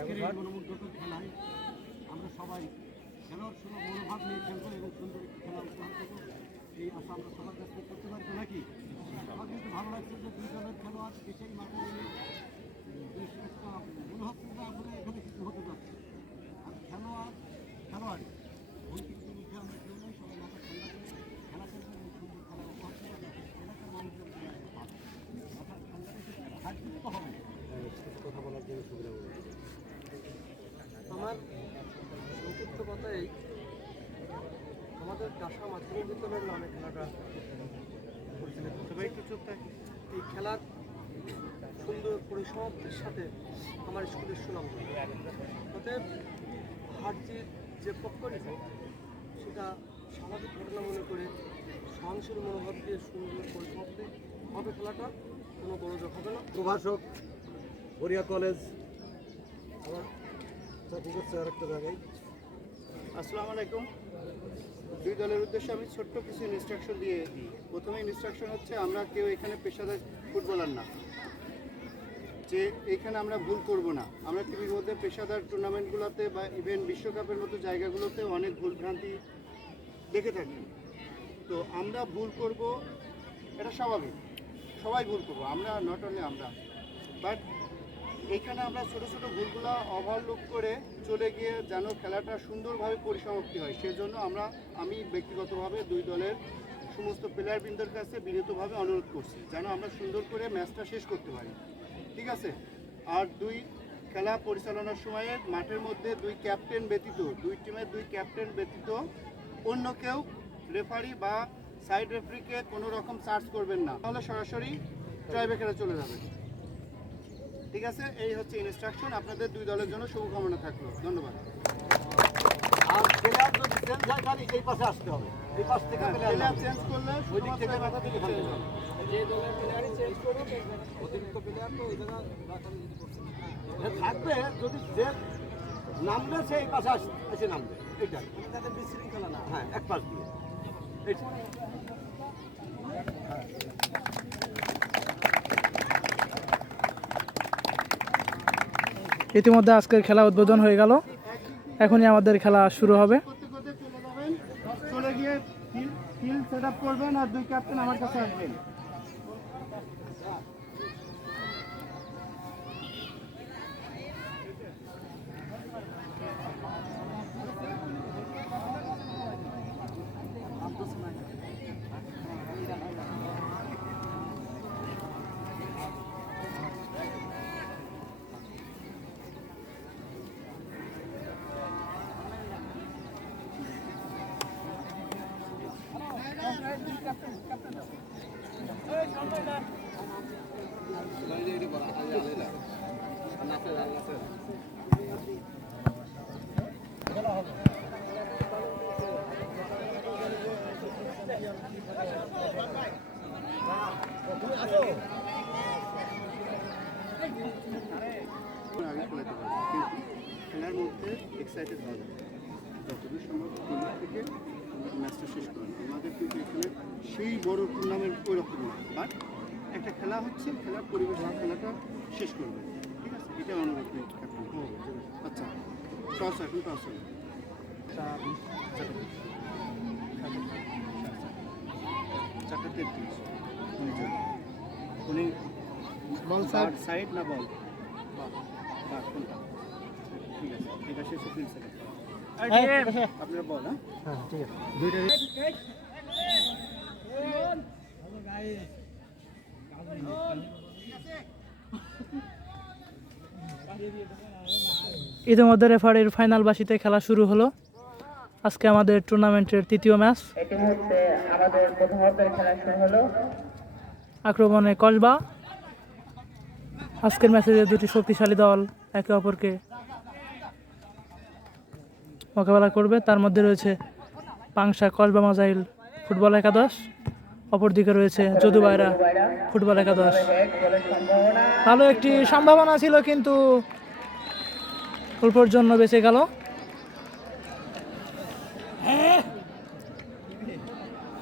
আজকের এই মনোমুগ্ধকর খেলায় আমরা সবাই খেলার সুন্দর মনোভাব নিয়ে খেলবো এবং সুন্দর একটি খেলা উপহার দেবো, এই আশা আমরা সবার কাছ থেকে করতে পারবো নাকি? আমার কিন্তু ভালো লাগছে যে দুই দলের খেলোয়াড় এসেই মাঠে বেশ একটা মনে হচ্ছে যে আসলে এখানে কিছু হতে যাচ্ছে। আর খেলোয়াড় ওই কিন্তু মধ্যে আমরা কেউ নয়, সবাই মাথা ঠান্ডা করে খেলা খেলবো এবং সুন্দর খেলা উপহার দেবো, যাতে এলাকার মানুষজন মাথা ঠান্ডা রেখে হার দিতে তো হবে। কথা বলার জন্য সুবিধা বলুন। আমার সংক্ষিপ্ত কথাই, আমাদের কাঁসা মাধ্যমিক বিদ্যালয়ের নামে খেলাটা পরিচালিত। সবাই একটু চুপ থাকে। এই খেলার সুন্দর পরিসমাপ্তির সাথে আমার স্কুলের সুনাম, অতএব হার জিত যে পক্ষই হোক সেটা স্বাভাবিক ঘটনা মনে করে সহনশীল মনোভাব দিয়ে সুন্দর পরিসমাপ্তি হবে। খেলাটা কোনো বড় জোর হবে না। প্রভাষক বরিয়া কলেজ আমার চাকরি করছে আর একটা জায়গায়। আসসালামু আলাইকুম। দুই দলের উদ্দেশ্যে আমি ছোট্ট কিছু ইনস্ট্রাকশন দিয়ে দিই। প্রথমে ইনস্ট্রাকশন হচ্ছে, আমরা কেউ এখানে পেশাদার ফুটবলার না, যে এখানে আমরা ভুল করব না। আমরা টিভির মধ্যে পেশাদার টুর্নামেন্টগুলোতে বা ইভেন বিশ্বকাপের মতো জায়গাগুলোতে অনেক ভুলভ্রান্তি দেখে থাকি। তো আমরা ভুল করব, এটা স্বাভাবিক, সবাই ভুল করবো, আমরা নট অনলি আমরা, বাট এইখানে আমরা ছোটো ছোটো ভুলগুলো ওভারলুক করে চলে গিয়ে যেন খেলাটা সুন্দরভাবে পরিসমাপ্তি হয়, সেজন্য আমি ব্যক্তিগতভাবে দুই দলের সমস্ত প্লেয়ারবৃন্দের কাছে বিনীতভাবে অনুরোধ করছি যেন আমরা সুন্দর করে ম্যাচটা শেষ করতে পারি, ঠিক আছে? আর খেলা পরিচালনার সময়ে মাঠের মধ্যে দুই ক্যাপ্টেন ব্যতীত, দুই টিমের দুই ক্যাপ্টেন ব্যতীত অন্য কেউ রেফারি বা সাইড রেফারিকে কোনো রকম চার্জ করবেন না, তাহলে সরাসরি ট্রাইব্রেকারে চলে যাবে, ঠিক আছে? এই হচ্ছে ইনস্ট্রাকশন। আপনাদের দুই দলের জন্য শুভকামনা থাকলো, ধন্যবাদ। আর প্লেয়ার যদি চেঞ্জ হয় তাহলে এই পাশে আসতে হবে, এই পাশ থেকে প্লেয়ার চেঞ্জ করলে ওই দিক থেকে মাথা থেকে ফেলতে হবে। যে দলের প্লেয়ারই চেঞ্জ করবে, অতিরিক্ত প্লেয়ার তো ওই জায়গায় থাকবে, যদি যে নামবে সে এই পাশে এসে নামবে, এইটাই তাদের বিশৃঙ্খলা না। হ্যাঁ, এক পাশ দিয়ে। ইতিমধ্যে আজকের খেলা উদ্বোধন হয়ে গেল, এখনই আমাদের খেলা শুরু হবে। করতে করতে চলে যাবেন, চলে গিয়ে ফিল্ড সেট আপ করবেন আর দুই ক্যাপ্টেন আমার কাছে আসবেন। আগে খেলাতে পারবো, কিন্তু খেলার মধ্যে এক্সাইটেড হওয়া যায়, যতদূর সম্ভব খেলা থেকে ম্যাচটা শেষ করেন। আমাদের কিন্তু এখানে সেই বড় টুর্নামেন্ট ওই রকম না, বাট একটা খেলা হচ্ছে, খেলার পরিবেশ খেলাটা শেষ করবে, ঠিক আছে? এটা অনুরোধ নেই। আচ্ছা, টস এখন টস হবে 4:33। উনি বল সাইড না বল কোনটা? ঠিক আছে, এটা শেষে ফিল্ড সেট আপনার বল। হ্যাঁ, ঠিক আছে, দুইটা ইতিমধ্যে রেফারির ফাইনাল বাসিতে খেলা শুরু হলো। আজকে আমাদের টুর্নামেন্টের তৃতীয় ম্যাচ। আক্রমণে কসবা। আজকের ম্যাচে দুটি শক্তিশালী দল একে অপরকে মোকাবেলা করবে, তার মধ্যে রয়েছে পাংশা কসবা মাজাইল ফুটবল একাদশ, অপরদিকে রয়েছে যদুবাইরা ফুটবল একাদশ। ভালো একটি সম্ভাবনা ছিল, কিন্তু অল্পর জন্য বেঁচে গেল।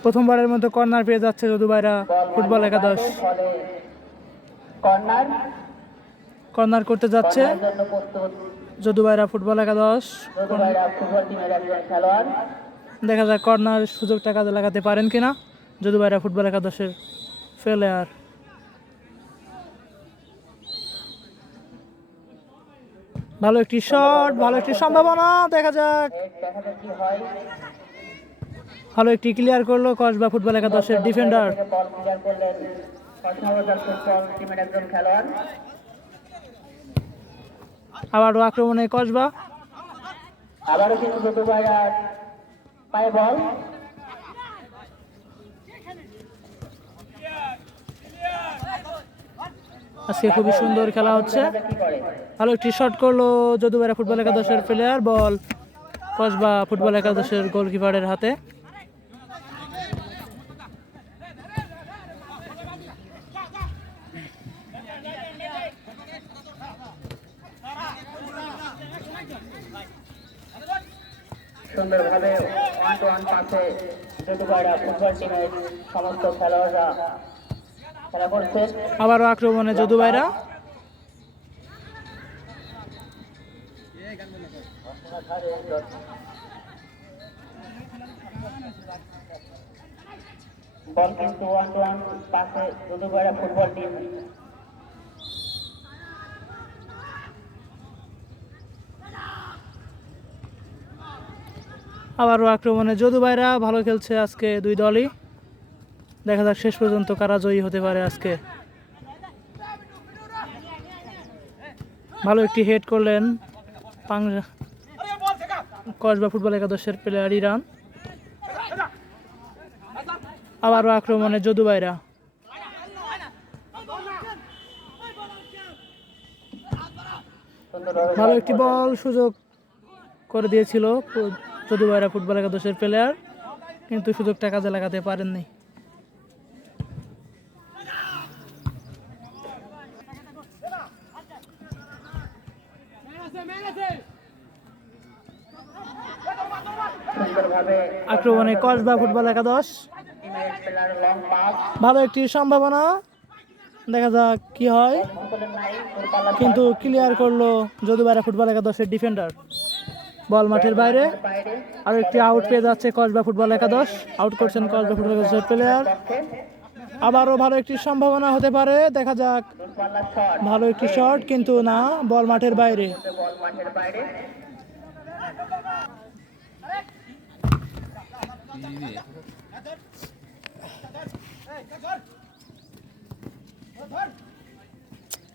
প্রথমবারের মতো কর্নার পেয়ে যাচ্ছে যদুবাইরা ফুটবল একাদশ। কর্নার করতে যাচ্ছে যদুবাইরা ফুটবল একাদশ। যদুবাইরা ফুটবল টিমের একজন খেলোয়াড়। দেখা যাক কর্নার সুযোগটা কাজে লাগাতে পারেন কিনা যদুবাইরা ফুটবল একাদশের প্লেয়ার। ভালো একটি শট, ভালো একটি সম্ভাবনা, দেখা যাক। দেখা যাক কি হয়। ভালো একটি ক্লিয়ার করলো কসবা ফুটবল একাদশের ডিফেন্ডার। বল ক্লিয়ার করলেন কসমোবাজার ফুটবল টিমের একজন খেলোয়াড়। আবারও আক্রমণে কসবা। আবারও কিন্তু যদুবাইরার পায়ে বল। আজকে খুবই সুন্দর খেলা হচ্ছে। কি করে ভালো একটি শট করলো যদুবাইরা ফুটবল একাদশের প্লেয়ার, বল কসবা ফুটবল একাদশের গোলকিপারের হাতে। সুন্দরভাবে 1-1 পাসে যদুবাইরা ফুটবল টিমের সমস্ত খেলোয়াড়রা খেলা করছে। আবারও আক্রমণে যদুবাইরা। বল কিন্তু 1-1 পাসে যদুবাইরা ফুটবল টিম। আবারও আক্রমণে যদুবাইরা। ভালো খেলছে আজকে দুই দলই। দেখা যাক শেষ পর্যন্ত কারা জয়ী হতে পারে আজকে। ভালো একটি হেড করলেন কসবা ফুটবল একাদশের প্লেয়ার ইরান। আবারও আক্রমণে যদুবাইরা। ভালো একটি বল সুযোগ করে দিয়েছিল যদুবাইরা ফুটবল একাদশের প্লেয়ার, কিন্তু সুযোগটা কাজে লাগাতে পারেননি। সুন্দরভাবে আক্রমণে কসবা ফুটবল একাদশ। টিমের প্লেয়ার লং পাস ভালো একটি সম্ভাবনা, দেখা যাক কি হয়, করলেন নাই। দূরপাল্লার কিন্তু ক্লিয়ার করলো যদুবাইরা ফুটবল একাদশের ডিফেন্ডার। বল মাঠের বাইরে। বাইরে আর একটি আউট পেয়ে যাচ্ছে কসবা ফুটবল একাদশ। আউট করছেন কসবা ফুটবল একাদশের প্লেয়ার। আবারও ভালো একটি সম্ভাবনা হতে পারে, দেখা যাক। দূরপাল্লার শট, ভালো একটি শট, কিন্তু না, বল মাঠের বাইরে। বল মাঠের বাইরে।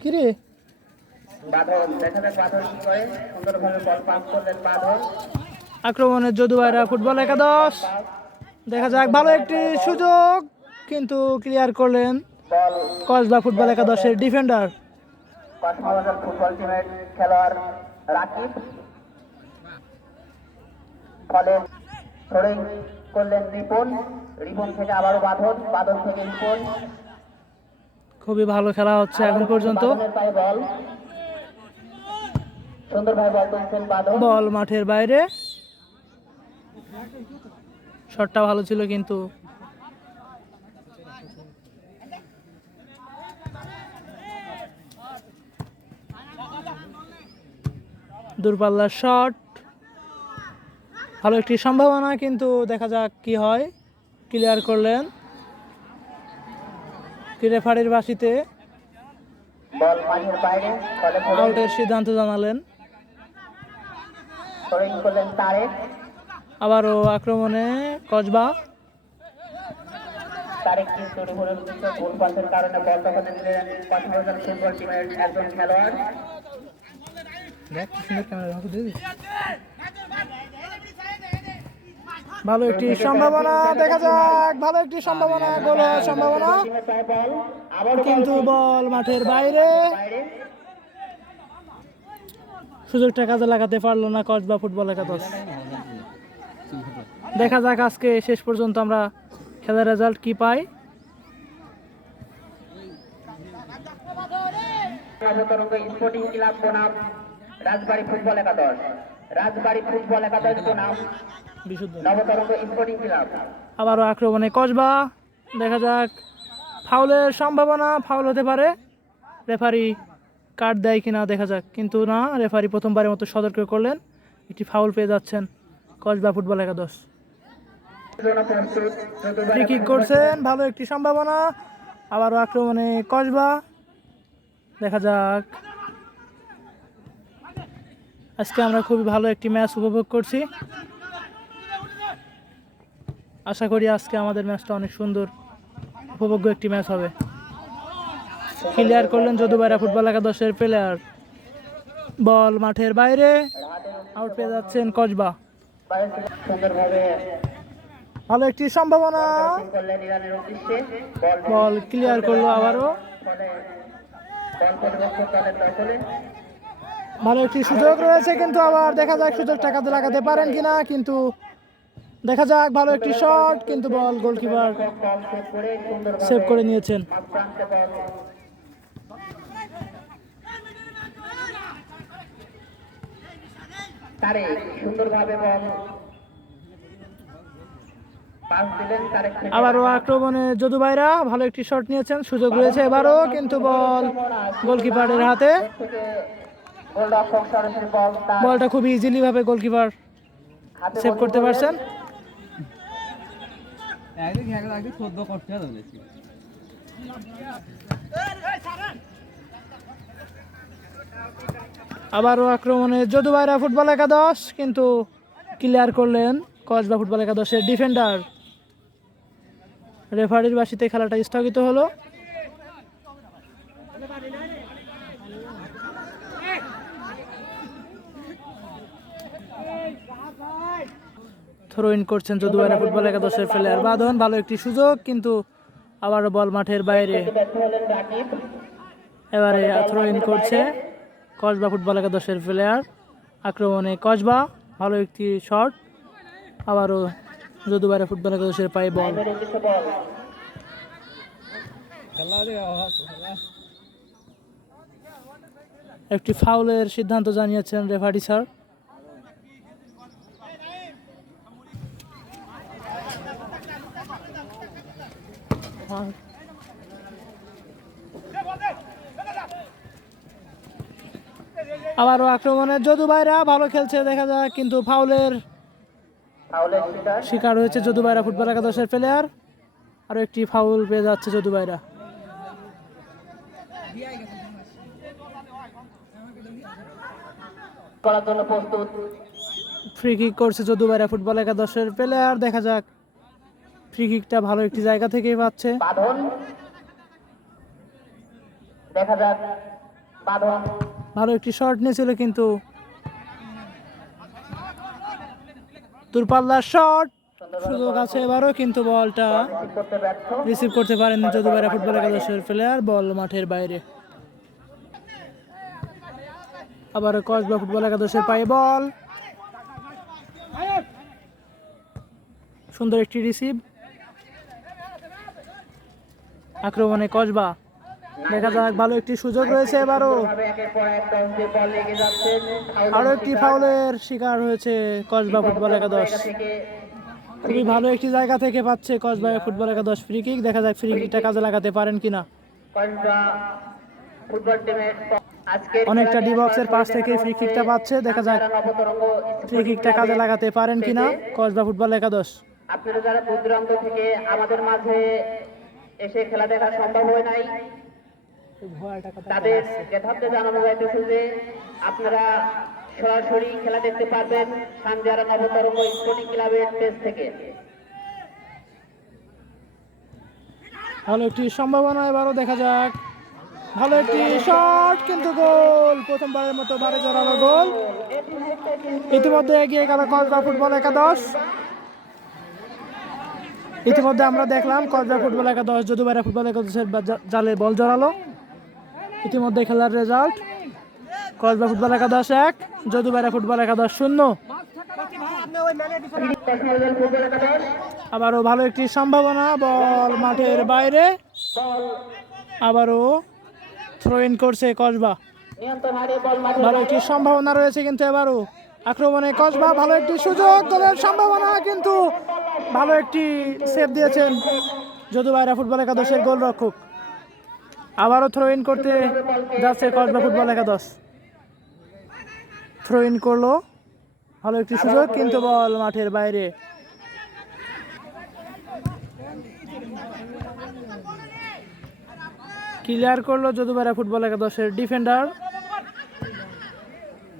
কিরে বাঁধন, দেখা যাক বাঁধন কি করে। সুন্দরভাবে বল পাস করলেন বাঁধন। আক্রমণে যদুবাইরা ফুটবল একাদশ। দেখা যাক ভালো একটি সুযোগ, কিন্তু ক্লিয়ার করলেন বল কসবা ফুটবল একাদশের ডিফেন্ডার। কসমোবাজার ফুটবল টিমের খেলোয়াড় রাকিব। ফলে থ্রোয়িং করলেন রিপন। রিপন থেকে আবারও বাঁধন, বাঁধন থেকে রিপন। খুবই ভালো খেলা হচ্ছে এখন পর্যন্ত। বাঁধনের পায়ে বল। সুন্দরভাবে বল তুলছেন বাঁধন। বল মাঠের বাইরে। শটটা ভালো ছিল, কিন্তু দূরপাল্লার শট। ভালো একটি সম্ভাবনা, কিন্তু দেখা যাক কি হয়। ক্লিয়ার করলেন রেফারির বাঁশিতে বল মাঠের বাইরে। ফলে আউটের সিদ্ধান্ত জানালেন। থ্রোয়িং করলেন তারেক। আবারও আক্রমণে কসবা। তারেক কিন্তু রিপনের উদ্দেশ্যে গোল পাসের কারণে বল দখলে নিলেন কসমোবাজার ফুটবল টিমের একজন খেলোয়াড়। ভালো একটি সম্ভাবনা, দেখা যাক। ভালো একটি সম্ভাবনা, গোল হওয়ার সম্ভাবনা, টিমের পায়ে বল। আবারও কিন্তু বল মাঠের বাইরে। বাইরে। সুযোগটা কাজে লাগাতে পারলো না কসবা ফুটবল একাদশ। দেখা যাক আজকে শেষ পর্যন্ত আমরা খেলার রেজাল্ট কি পাই। তরঙ্গ স্পোর্টিং ক্লাব বনাম রাজবাড়ী ফুটবল একাদশ। রাজবাড়ী ফুটবল একাদশ বনাম বিশুদ্ধ। নবতরঙ্গ স্পোর্টিং ক্লাব। আবারও আক্রমণে কসবা। দেখা যাক, ফাউলের সম্ভাবনা, ফাউল হতে পারে। রেফারি কার্ড দেয় কিনা দেখা যাক, কিন্তু না, রেফারি প্রথমবারের মতো সতর্ক করলেন, একটি ফাউল পেয়ে যাচ্ছেন কসবা ফুটবল একাদশ। ফ্রি কিক করছেন, ভালো একটি সম্ভাবনা, আবারও আক্রমণে কসবা, দেখা যাক। আজকে আমরা খুবই ভালো একটি ম্যাচ উপভোগ করছি, আশা করি আজকে আমাদের ম্যাচটা অনেক সুন্দর উপভোগ্য একটি ম্যাচ হবে। ক্লিয়ার করলেন যদুবাইরা ফুটবল একাদশের প্লেয়ার, বল মাঠের বাইরে, আউট পেয়ে যাচ্ছেন কসবা। সুন্দরভাবে ভালো একটি সম্ভাবনা, করলেন ইরানের উদ্দেশ্যে বল ক্লিয়ার করলো আবারও, ফলে বল প্রতিপক্ষ দলের দখলে। ভালো একটি সুযোগ রয়েছে, কিন্তু আবার দেখা যাক সুযোগটা কাজে লাগাতে পারেন কিনা, কিন্তু দেখা যাক, ভালো একটি শট, কিন্তু বল গোলকিপার বল সেভ করে সুন্দরভাবে সেভ করে নিয়েছেন। মাঝপ্রান্তে বল তারেক সুন্দরভাবে বল পাস দিলেন তারেক থেকে। আবারও আক্রমণে যদুবাইরা ভালো একটি শট নিয়েছেন, সুযোগ রয়েছে এবারও, কিন্তু বল গোলকিপারের হাতে। থেকে গোলরক্ষক সরাসরি বল তার বলটা খুব ইজিলি ভাবে গোলকিপার হাতে সেভ করতে পারছেন। আবারও আক্রমণে যদুবাইরা ফুটবল একাদশ, কিন্তু ক্লিয়ার করলেন কসবা ফুটবল একাদশের ডিফেন্ডার। রেফারির বাসিতে খেলাটা স্থগিত হলো। থ্রো ইন করছেন যদুবাইরা ফুটবল একাদশের প্লেয়ার বাঁধন, ভালো একটি সুযোগ, কিন্তু আবারও বল মাঠের বাইরে। ব্যর্থ হলেন রাকিব। এবারে থ্রো ইন করছে কসবা ফুটবল একাদশের প্লেয়ার, আক্রমণে কসবা, ভালো একটি শট, আবারও যদুবাইরা ফুটবল একাদশের পায়ে বল। লাইনের উদ্দেশ্যে বল একটি ফাউলের সিদ্ধান্ত জানিয়েছেন রেফারি স্যার। আবারও আক্রমণে যদুবাইরা ভালো খেলছে দেখা যায়, কিন্তু ফাউলের ফাউলের শিকার শিকার হয়েছে যদুবাইরা ফুটবল একাদশের প্লেয়ার, আরও একটি ফাউল পেয়ে যাচ্ছে যদুবাইরা। করার জন্য প্রস্তুত। ফ্রি কিক করছে যদুবাইরা ফুটবল একাদশের প্লেয়ার, দেখা যাক, ফ্রি কিকটা ভালো একটি জায়গা থেকেই পাচ্ছে। বাঁধন দেখা যাক বাঁধন ভালো একটি শট নিয়েছিল, কিন্তু দূরপাল্লার শট, সুযোগ আছে এবারও, কিন্তু বলটা করতে ব্যর্থ। রিসিভ করতে পারেননি যদুবাইরা ফুটবল একাদশের প্লেয়ার, বল মাঠের বাইরে। আবার কসবা ফুটবল একাদশের পায়ে বল, সুন্দর একটি রিসিভ, আক্রমণে কসবা, দেখা যাক, ভালো একটি সুযোগ রয়েছে এবারও, ভাবে একের পর এক 10 দিয়ে বল লেগে যাচ্ছেন। আরও একটি ফাউলের শিকার হয়েছে কসবা ফুটবল একাদশ। থেকে খুবই ভালো একটি জায়গা থেকে পাচ্ছে কসবা ফুটবল একাদশ ফ্রি কিক, দেখা যাক ফ্রি কিকটা কাজে লাগাতে পারেন কিনা। কসবা ফুটবল টিমের আজকের অনেকটা ডি বক্সের পাশ থেকে ফ্রি কিকটা পাচ্ছে, দেখা যাক নবতরঙ্গ ফ্রি কিকটা কাজে লাগাতে পারেন কিনা কসবা ফুটবল একাদশ। আপনারা যারা দূর দূরান্ত থেকে আমাদের মাঝে এসে খেলা দেখা সম্ভব হয় নাই, তাদের যথার্থ জানানো যাইতেছে যে আপনারা সরাসরি খেলা দেখতে পারবেন সানজারা নবতরঙ্গ স্পোর্টিং ক্লাবের পেজ থেকে। ভালো একটি সম্ভাবনা এবারও, দেখা যাক, ভালো একটি শট, কিন্তু গোল, প্রথমবারের মতো বারে জড়ালো গোল। ইতিমধ্যে এগিয়ে গেল কসবা ফুটবল একাদশ। ইতিমধ্যে আমরা দেখলাম কসবা ফুটবল একাদশ যদুবাইরা ফুটবল একাদশের জালে বল জড়ালো। ইতিমধ্যে খেলার রেজাল্ট কসবা ফুটবল একাদশ 1, যদুবাইরা ফুটবল একাদশ 0। আবারও ভালো একটি সম্ভাবনা, বল মাঠের বাইরে, আবারও থ্রো ইন করছে কসবা, নিয়ন্ত্রণ হারিয়ে বল মাঠে ভালো একটি সম্ভাবনা রয়েছে, কিন্তু এবারও আক্রমণে কসবা, ভালো একটি সুযোগ, গোলের সম্ভাবনা, কিন্তু ভালো একটি সেভ দিয়েছেন যদুবাইরা ফুটবল একাদশের গোলরক্ষক। আবারও থ্রো ইন করতে যাচ্ছে কসবা ফুটবল একাদশ। থ্রো ইন করলো, ভালো একটি সুযোগ কিন্তু বল মাঠের বাইরে। ক্লিয়ার করলো যদুবাড়া ফুটবল একাদশের ডিফেন্ডার।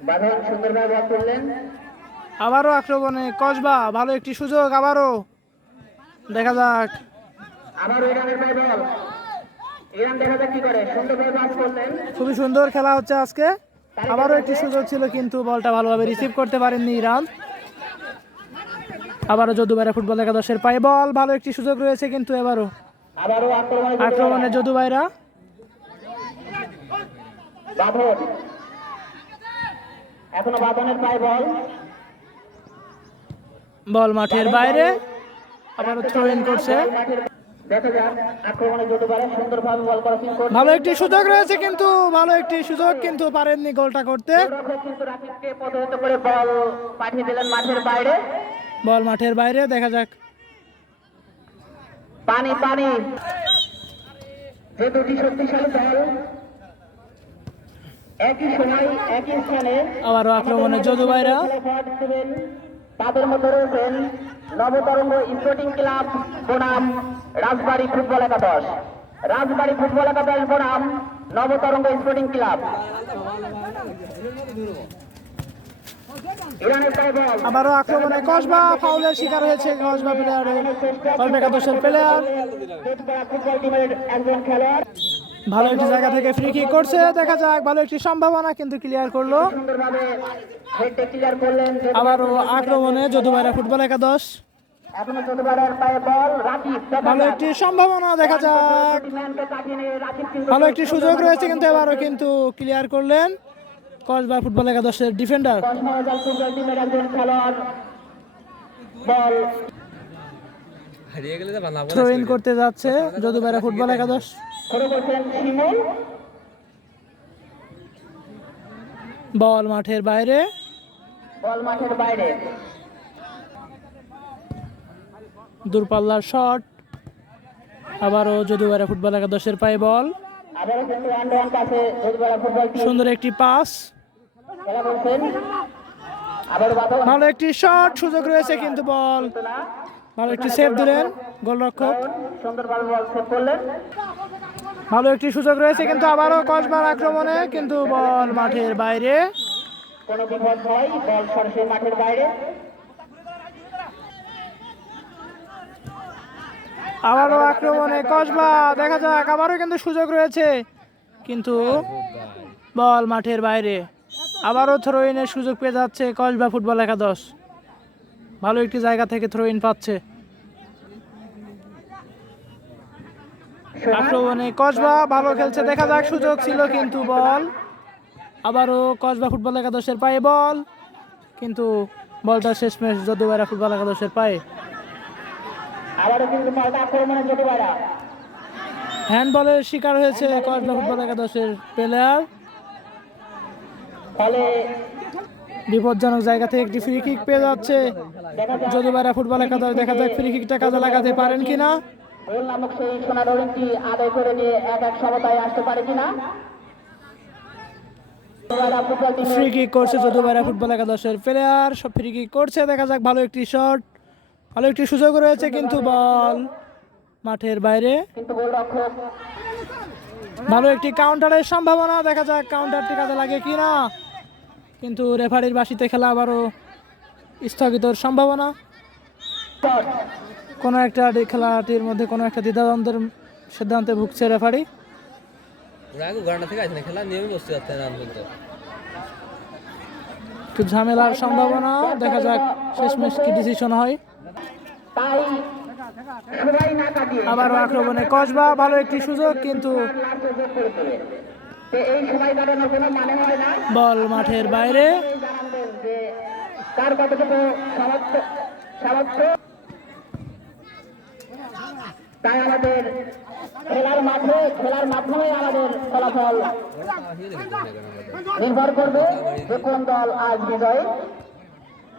বাঁধন সুন্দরভাবে বল করলেন। আবারও আক্রমণে কসবা, ভালো একটি সুযোগ আবারও, দেখা যাক। আবারও ইরানের পায়ে বল। ইরান দেখা যাক কি করে, সুন্দরভাবে পাস করলেন। খুবই সুন্দর খেলা হচ্ছে আজকে। আবারও একটি সুযোগ ছিল কিন্তু বলটা ভালোভাবে রিসিভ করতে পারেননি ইরান। আবারও যদুবাড়া ফুটবল একাদশের পায়ে বল, ভালো একটি সুযোগ রয়েছে কিন্তু এবারও আবারও আক্রমণে যদুবাইরা। বাঁধন, এখনো বাঁধনের পায়ে বল। বল মাঠের বাইরে, আবারও থ্রো ইন করছে। দেখা যাক আক্রমণে যদুবাড়া সুন্দরভাবে বল ক্রসিং করছে। ভালো একটি সুযোগ রয়েছে কিন্তু পারেননি গোলটা করতে। কিন্তু রাকিবকে পদহিত করে বল পাঠিয়ে দিলেন মাঠের বাইরে। বল মাঠের বাইরে, দেখা যাক। পানি পানি, যে দুটি শক্তিশালী দল একই সময় একই স্থানে আবারও আক্রমণে যদুবাইরা। তাদের মধ্যে রয়েছেন নবতরঙ্গ স্পোর্টিং ক্লাব বনাম রাজবাড়ী ফুটবল একাদশ। রাজবাড়ী ফুটবল একাদশ বনাম নবতরঙ্গ স্পোর্টিং ক্লাব। ইরানের পায়ে বল। আবারও আক্রমণে কসবা, ফাউলের শিকার হয়েছে কসবা প্লেয়ারের, কসবা একাদশের প্লেয়ার। ফুটবল টিমের একজন খেলোয়াড় ভালো একটি জায়গা থেকে ফ্রি কিক করছে, দেখা যাক। ভালো একটি সম্ভাবনা কিন্তু ক্লিয়ার করলো। সুন্দরভাবে হেডে ক্লিয়ার করলেন। আবারও আক্রমণে যদুবাইরা ফুটবল একাদশ। এখনো যদুবাড়ার পায়ে বল। রাকিব, ভালো একটি সম্ভাবনা, দেখা যাক। ম্যানকে কাটিয়ে নিয়ে রাকিব কিন্তু ভালো একটি সুযোগ রয়েছে কিন্তু এবারও কিন্তু ক্লিয়ার করলেন কসবা ফুটবল একাদশের ডিফেন্ডার। কসমোজাল ফুটবল টিমের একজন খেলোয়াড় বল থ্রো ইন করতে যাচ্ছে যদুবাইরা ফুটবল একাদশ। শুরু করছেন শিমুল। বল মাঠের বাইরে, বল মাঠের বাইরে। দূরপাল্লার শট। আবারও যদুবাইরা ফুটবল একাদশের পায়ে বল, আবারও কিন্তু ওয়ান পাশে যদুবাড়া ফুটবল টিম সুন্দর একটি পাস। খেলা করছেন। আবারও বাঁধন, ভালো একটি শট, সুযোগ রয়েছে কিন্তু বল, ভালো একটি সেভ দিলেন গোলরক্ষক। সুন্দরভাবে বল সেভ করলেন। ভালো একটি সুযোগ রয়েছে কিন্তু আবারও কসবার আক্রমণে, কিন্তু বল মাঠের বাইরে। কোনো বিপদ নয়, বল সরাসরি মাঠের বাইরে। আবারও আক্রমণে কসবা, দেখা যাক। আবারও কিন্তু সুযোগ রয়েছে কিন্তু বল মাঠের বাইরে। আবারও থ্রো ইনের সুযোগ পেয়ে যাচ্ছে কসবা ফুটবল একাদশ। ভালো একটি জায়গা থেকে থ্রো ইন পাচ্ছে। আক্রমণে কসবা ভালো খেলছে, দেখা যাক। সুযোগ ছিল কিন্তু বল আবারও কসবা ফুটবল একাদশের পায়ে বল, কিন্তু বলটা শেষমেশ যদুবাইরা ফুটবল একাদশের পায়ে। আবারও কিন্তু পাল্টা আক্রমণে যদুবাড়া। হ্যান্ডবলের শিকার হয়েছে কসবা ফুটবল একাদশের প্লেয়ার। ফলে বিপজ্জনক জায়গা থেকে একটি ফ্রি কিক পেয়ে যাচ্ছে যদুবাইরা ফুটবল একাদশ। দেখা যাক ফ্রি কিকটা কাজে লাগাতে পারেন কিনা। গোল নামক সেই সোনার হরিণটি আদায় করে নিয়ে এক সমতায় আসতে পারে কিনা। যদুবাড়া ফুটবল টিম ফ্রি কিক করছে যদুবাইরা ফুটবল একাদশের প্লেয়ার, সব ফ্রি কিক করছে, দেখা যাক। ভালো একটি শট, ভালো একটি সুযোগ রয়েছে কিন্তু বল মাঠের বাইরে। কিন্তু গোলরক্ষক ভালো একটি কাউন্টারের সম্ভাবনা, দেখা যাক কাউন্টারটি কাজে লাগে কিনা, কিন্তু রেফারির বাসিতে খেলা আবারও স্থগিতর সম্ভাবনা। কোনো একটা খেলাটির মধ্যে কোনো একটা দ্বিধাদ্বন্দ্বের সিদ্ধান্তে ভুগছে রেফারি। একটু ঝামেলার সম্ভাবনা, দেখা যাক শেষমেশ কি ডিসিশন হয়। তাই সবাই না কাটিয়ে আবারও আক্রমণে কসবা, ভালো একটি সুযোগ কিন্তু এই সময় কাটানোর কোনো মানে হয় না। বল মাঠের বাইরে। জানাবেন যে কার কতটুকু সামর্থ্য। তাই আমাদের খেলার মাধ্যমে আমাদের ফলাফল নির্ভর করবে যে কোন দল আজ বিজয়।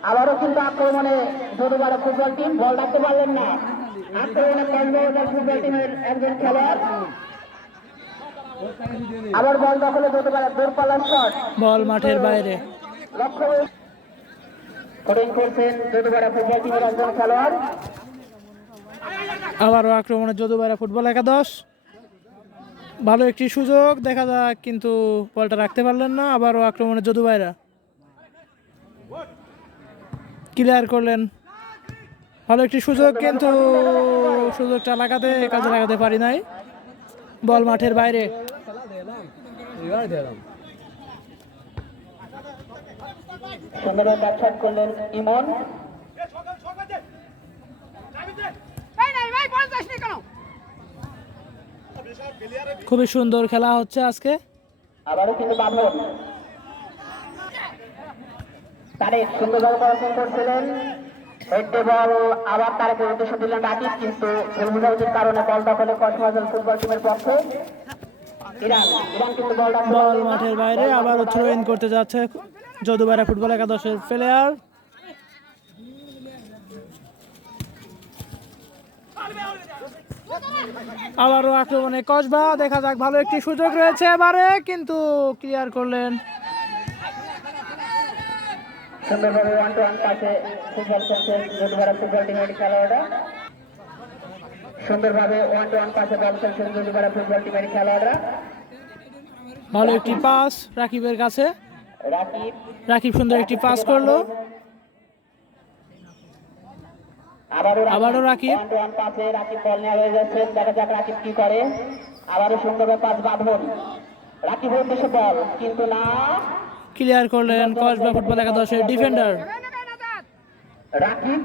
আবারও কিন্তু আক্রমণে যদুবাড়া ফুটবল টিম বল রাখতে পারলেন না। আক্রমণে কসবা ফুটবল টিমের একজন খেলোয়াড় আবার বল দখলে যেতে পারে দূরপাল্লার শট বল মাঠের বাইরে। লক্ষ্য কোডিং করছেন যদুপাড়া ফুটবল টিমের একজন খেলোয়াড়। আবারও আক্রমণে যদুবাইরা ফুটবল একাদশ, ভালো একটি সুযোগ দেখা যাক, কিন্তু বলটা রাখতে পারলেন না। আবারও আক্রমণে যদুবাইরা ক্লিয়ার করলেন, ভালো একটি সুযোগ, কিন্তু সুযোগটা কাজে লাগাতে পারি নাই। বল মাঠের বাইরে। সুন্দরভাবে ব্যাটশট করলেন ইমন। খুবই সুন্দর খেলা হচ্ছে আজকে। আবারও কিন্তু বাবন তারেক সুন্দরভাবে পড়াশোনা করছিলেন, হেড বল আবার তারেকের উদ্দেশ্য দিলেন রাকিব, কিন্তু ভুল বোঝাবুঝির কারণে বল দখলে কক্সবাজার ফুটবল টিমের পক্ষে। ইরান কিন্তু বল মাঠের বাইরে, আবারও থ্রো ইন করতে যাচ্ছে যদুবাইরা ফুটবল একাদশের প্লেয়ার। আবারও আক্রমণে কসবা, দেখা যাক, ভালো একটি সুযোগ রয়েছে এবারে, কিন্তু ক্লিয়ার করলেন। সুন্দরভাবে 1-1 পাশে ফুটবল খেলছে যদুবাইরা ফুটবল টিমের খেলোয়াড়রা। সুন্দরভাবে 1-1 পাশে বল খেলছেন যদুবাইরা ফুটবল টিমের খেলোয়াড়রা। ভালো একটি পাস রাকিবের কাছে, রাকিব রাকিব সুন্দর একটি পাস করলো। আবারও রাকিব, 1-1 পাশে রাকিব বল নিয়ে হয়ে যাচ্ছেন, দেখা যাক রাকিব কি করে। আবারও সুন্দরভাবে পাস বাঁধন, রাকিবের উদ্দেশ্যে বল, কিন্তু না, ক্লিয়ার করলেন কসবা ফুটবল একাদশের ডিফেন্ডার। রাকিব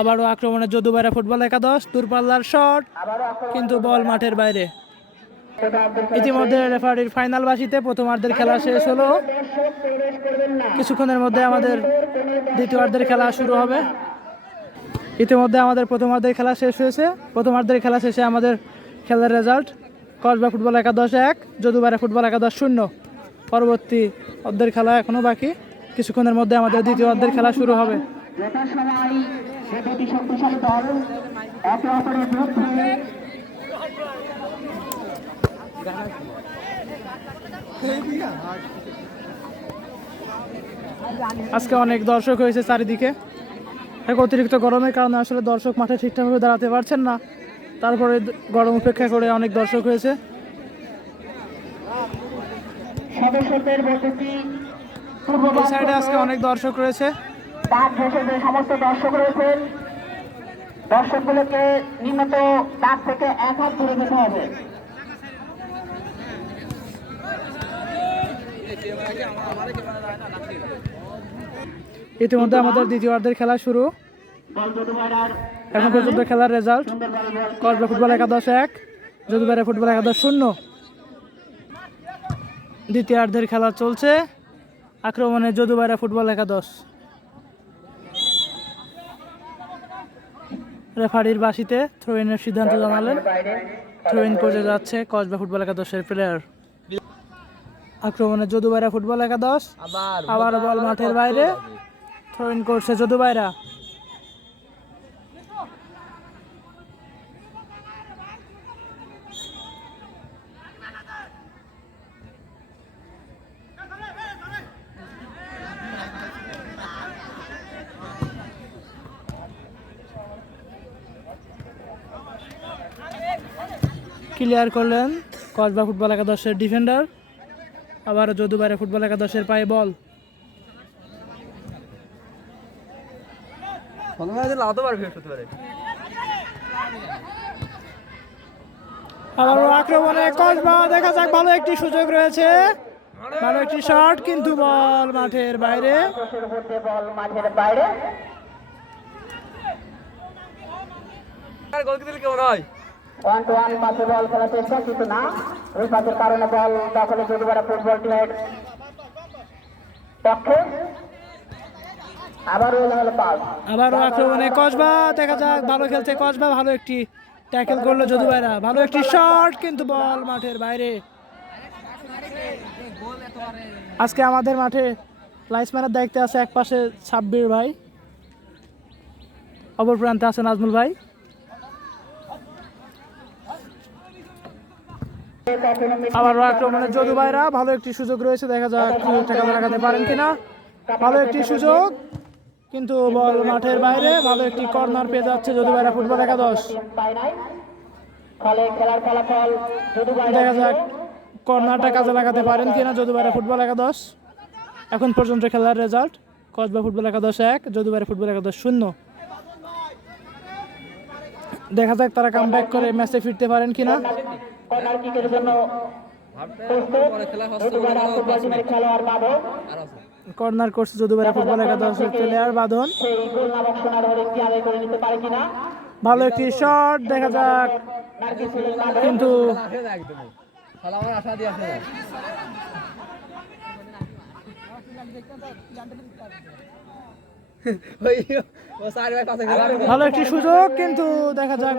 আবারও আক্রমণে যদুবাইরা ফুটবল একাদশ, দূরপাল্লার শট, আবারও আক্রমণ কিন্তু বল মাঠের বাইরে। আব্দুল ইতিমধ্যে রেফারির ফাইনাল বাসিতে প্রথমার্ধের খেলা শেষ হলো। দর্শক প্রবেশ করবেন না। কিছুক্ষণের মধ্যে আমাদের দ্বিতীয়ার্ধের খেলা শুরু হবে। ইতিমধ্যে আমাদের প্রথমার্ধের খেলা শেষ হয়েছে। প্রথমার্ধের খেলা শেষে আমাদের খেলার রেজাল্ট কসবা ফুটবল একাদশ 1, যদুবাইরা ফুটবল একাদশ 0। পরবর্তী অর্ধের খেলা এখনো বাকি, কিছুক্ষণের মধ্যে আমাদের দ্বিতীয় অর্ধের খেলা শুরু হবে। যথাসময় সে দুটি শক্তিশালী দল একে অপরের বিরুদ্ধে আজকে অনেক দর্শক হয়েছে চারিদিকে। অতিরিক্ত গরমের কারণে আসলে দর্শক মাঠে ঠিকঠাকভাবে দাঁড়াতে পারছেন না, তারপরে গরম উপেক্ষা করে অনেক দর্শক হয়েছে। সদস্যদের বসতি এই সাইডে আজকে অনেক দর্শক রয়েছে। ডাক ঘেঁষে যে সমস্ত দর্শক রয়েছেন, দর্শকগুলোকে নিম্নত ডাক থেকে 1 হাত দূরে যেতে হবে। ইতিমধ্যে আমাদের দ্বিতীয় অর্ধের খেলা শুরু। এখন পর্যন্ত খেলার রেজাল্ট কসবা ফুটবল একাদশ 1, যদুবাইরা ফুটবল একাদশ 0। দ্বিতীয়ার্ধের খেলা চলছে, আক্রমণে যদুবাইরা ফুটবল একাদশ। রেফারির বাসিতে থ্রো ইনের সিদ্ধান্ত জানালেন। থ্রো ইন করতে যাচ্ছে কসবা ফুটবল একাদশের প্লেয়ার। আক্রমণে যদুবাইরা ফুটবল একাদশ, আবার বল মাঠের বাইরে, থ্রো ইন করছে যদুবাইরা। ক্লিয়ার করলেন কসবা ফুটবল একাদশের ডিফেন্ডার। আবার যদুবাইরা ফুটবল একাদশের পায়ে বল। আবারও আক্রমণে কসবা, দেখা যাক, ভালো একটি সুযোগ রয়েছে, ভালো একটি শট, কিন্তু বল মাঠের বাইরে। বল মাঠের বাইরে। 1-1 পাশে বল খেলার চেষ্টা, কিন্তু না, ওই পাশের কারণে বল দখলে যদুবাইরা ফুটবল টিমের পক্ষে। আবারও আক্রমণে কসবা, দেখা যাক, ভালো খেলছে কসবা, ভালো একটি ট্যাকেল করলো যদুবাইরা, ভালো একটি শট, কিন্তু বল মাঠের বাইরে। আজকে আমাদের মাঠে লাইসম্যানের দায়িত্বে আছে এক পাশে সাব্বির ভাই, অপর প্রান্তে আছে নাজমুল ভাই। আবারও আক্রমণে যদু ভাইরা, ভালো একটি সুযোগ রয়েছে, দেখা যাক সুযোগটা কাজে লাগাতে পারেন কিনা। ভালো একটি সুযোগ, কিন্তু বল মাঠের বাইরে। ভালো একটি কর্নার পেয়ে যাচ্ছে যদু ভাইরা ফুটবল একাদশ। দেখা যাক কর্নারটা কাজে লাগাতে পারেন কিনা যদু ভাইরা ফুটবল একাদশ। এখন পর্যন্ত খেলার রেজাল্ট কসবা ফুটবল একাদশ 1, যদু ভাইরা ফুটবল একাদশ 0। দেখা যাক তারা কামব্যাক করে ম্যাচে ফিরতে পারেন কিনা। কর্নার কিকের জন্য খেলোয়াড় বাদন কর্নার করছে যদু ভাইরা ফুটবল একাদশের প্লেয়ার বাদন। সেই গোল নামক সোনার হরিণটি আদায় করে নিতে পারে কিনা। ভালো একটি শট, দেখা যাক, কিন্তু ভালো একটি সুযোগ, কিন্তু দেখা যাক,